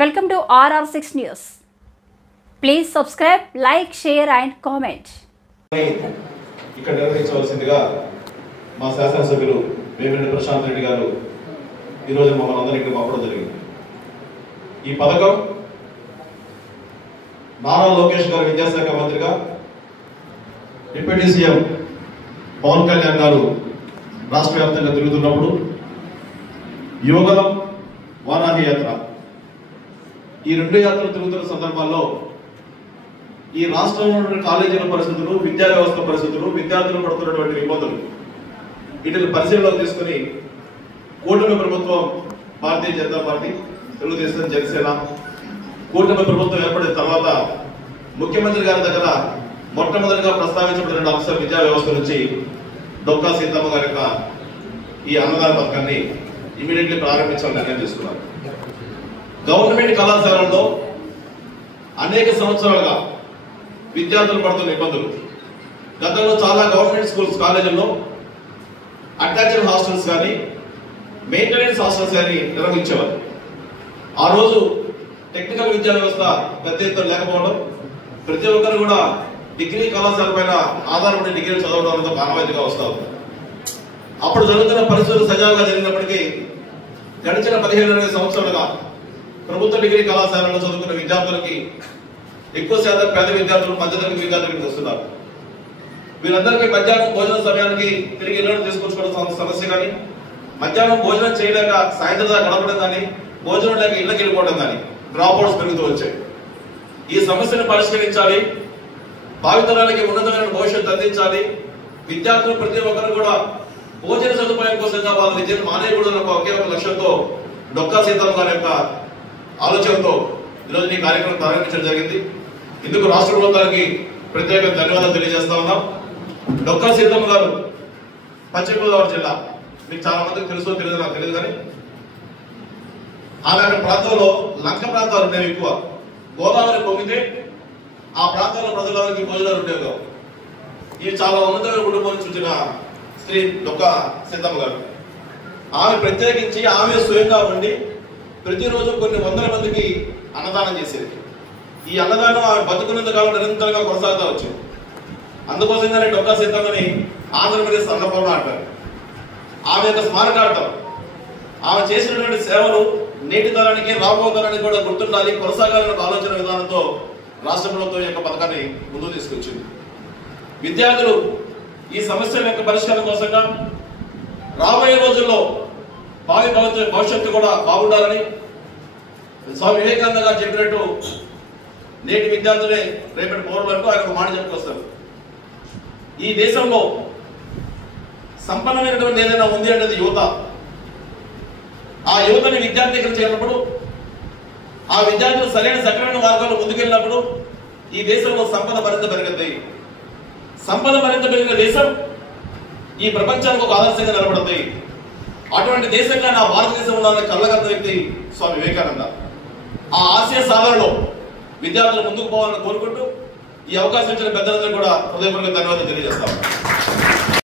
Welcome to RR6 News. Please subscribe, like, share and comment. ఇక్కడ నిర్వహించవలసిందిగా మా శాసనసభ్యులు వేమిరెడ్డి ప్రశాంత్ రెడ్డి గారు ఈరోజు మమ్మల్ని అందరికీ పంపడం జరిగింది. ఈ పథకం నారా లోకేష్ గారు విద్యాశాఖ మంత్రిగా, డిప్యూటీ సీఎం పవన్ కళ్యాణ్ గారు రాష్ట్ర వ్యాప్తంగా తిరుగుతున్నప్పుడు యువగలం వారాహి యాత్ర, ఈ రెండు యాత్రలు తిరుగుతున్న సందర్భాల్లో ఈ రాష్ట్రంలో ఉన్న కాలేజీల పరిస్థితులు, విద్యా వ్యవస్థ పరిస్థితులు, విద్యార్థులు పడుతున్నటువంటి ఇబ్బందులు వీటిని పరిశీలనలోకి తీసుకుని కూటమి ప్రభుత్వం, భారతీయ జనతా పార్టీ, తెలుగుదేశం, జనసేన కూటమి ప్రభుత్వం ఏర్పడిన తర్వాత ముఖ్యమంత్రి గారి దగ్గర మొట్టమొదటిగా ప్రస్తావించబడిన అంశం విద్యా వ్యవస్థ నుంచి డొక్కా సీతమ్మ గారి యొక్క ఈ అన్నదాన పథకాన్ని ఇమీడియట్లీ ప్రారంభించాలని నిర్ణయం తీసుకున్నారు. గవర్నమెంట్ కళాశాలల్లో అనేక సంవత్సరాలుగా విద్యార్థులు పడుతున్న ఇబ్బందులు, గతంలో చాలా గవర్నమెంట్ స్కూల్స్, కాలేజీల్లో అటాచ్డ్ హాస్టల్స్ కానీ మెయింటెనెన్స్ హాస్టల్స్ కానీ నిర్వహించేవారు. ఆ రోజు టెక్నికల్ విద్యా వ్యవస్థ పెద్ద ఎత్తున లేకపోవడం, ప్రతి ఒక్కరు కూడా డిగ్రీ కళాశాల పైన ఆధారపడి డిగ్రీలు చదవడం అనేది ఆనవాయితీగా వస్తూ ఉంది. అప్పుడు జరుగుతున్న పరిస్థితులు సజావుగా జరిగినప్పటికీ గడిచిన 15-20 సంవత్సరాలుగా ప్రభుత్వ డిగ్రీ కళాశాలలో చదువుకున్న విద్యార్థులకి ఎక్కువ శాతం పేద విద్యార్థులు, మధ్యతరగతి విద్యార్థులకు వస్తున్నారు. వీరందరికీ మధ్యాహ్నం భోజన సమయానికి తిరిగి ఇళ్లను తీసుకొచ్చుకోవడం సమస్య కానీ, మధ్యాహ్నం భోజనం చేయలేక సాయంత్రం దాకా గడపడం కానీ, భోజనం లేక ఇళ్లకి వెళ్ళిపోవడం కానీ డ్రాప్ అవుట్స్ పెరుగుతూ వచ్చాయి. ఈ సమస్యను పరిష్కరించాలి, భావితరాలకి ఉన్నతమైన భవిష్యత్తు అందించాలి, విద్యార్థులు ప్రతి ఒక్కరు కూడా భోజన సదుపాయం కోసంగా వాళ్ళ విద్యను మానేయకూడదన్న ఒకే ఒక లక్ష్యంతో డొక్కా సీతమ్మ గారి యొక్క ఆలోచనతో ఈరోజు ఈ కార్యక్రమం ప్రారంభించడం జరిగింది. ఇందుకు రాష్ట్ర ప్రభుత్వానికి ప్రత్యేక ధన్యవాదాలు తెలియజేస్తా ఉన్నాం. డొక్కా సీతమ్మ గారు పశ్చిమ గోదావరి జిల్లా, మీకు చాలా మందికి తెలుసో తెలియదు, నాకు తెలియదు కానీ ఆమె ప్రాంతంలో లంక ప్రాంతాలు ఉండేవి ఎక్కువ. గోదావరి పొంగితే ఆ ప్రాంతంలో ప్రజలందరికీ భోజనాలు ఉండేవి. ఇది చాలా ఉన్నతమైన కుటుంబం నుంచి వచ్చిన స్త్రీ డొక్కా సీతమ్మ గారు. ఆమె ప్రత్యేకించి ఆమె స్వయంగా ఉండి ప్రతిరోజు కొన్ని వందల మందికి అన్నదానం చేసేది. ఈ అన్నదానం ఆమె బతుకున్నంత కాలం నిరంతరంగా కొనసాగుతూ వచ్చింది. అందుకోసంగానే డొక్కా సీతమ్మని ఆంధ్రప్రదేశ్ అన్నపూర్ణ అంటారు. ఆమె యొక్క స్మారకార్థం, ఆమె చేసినటువంటి సేవలు నేటి తరానికి, రాబో తరానికి కూడా గుర్తుండాలి, కొనసాగాలన్న ఆలోచన విధానంతో రాష్ట్ర ప్రభుత్వం యొక్క పథకాన్ని ముందుకు తీసుకొచ్చింది. విద్యార్థులు ఈ సమస్యల యొక్క పరిష్కారం కోసంగా రాబోయే రోజుల్లో భావి భవిష్యత్తు కూడా బాగుండాలని స్వామి వివేకానంద గారు చెప్పినట్టు నేటి విద్యార్థులే రేపటి పౌరులు అంటూ ఆయన ఒక మాట చెప్పుకొస్తారు. ఈ దేశంలో సంపన్నమైనటువంటి ఏదైనా ఉంది అనేది యువత. ఆ యువతని విద్యార్థికరణ చేయనప్పుడు, ఆ విద్యార్థులు సరైన సక్రమైన మార్గాల్లో ముందుకెళ్ళినప్పుడు ఈ దేశంలో సంపద మరింత పెరుగుతుంది. సంపద మరింత పెరిగిన దేశం ఈ ప్రపంచానికి ఒక ఆదర్శంగా నిలబడుతుంది. అటువంటి దేశంగా నా భారతదేశం ఉండాలని కళ్ళగంత వ్యక్తి స్వామి వివేకానంద. ఆ ఆశయ సాధనలో విద్యార్థులు ముందుకు పోవాలని కోరుకుంటూ ఈ అవకాశం ఇచ్చిన పెద్దలందరూ కూడా హృదయపూర్వక ధన్యవాదాలు తెలియజేస్తాం.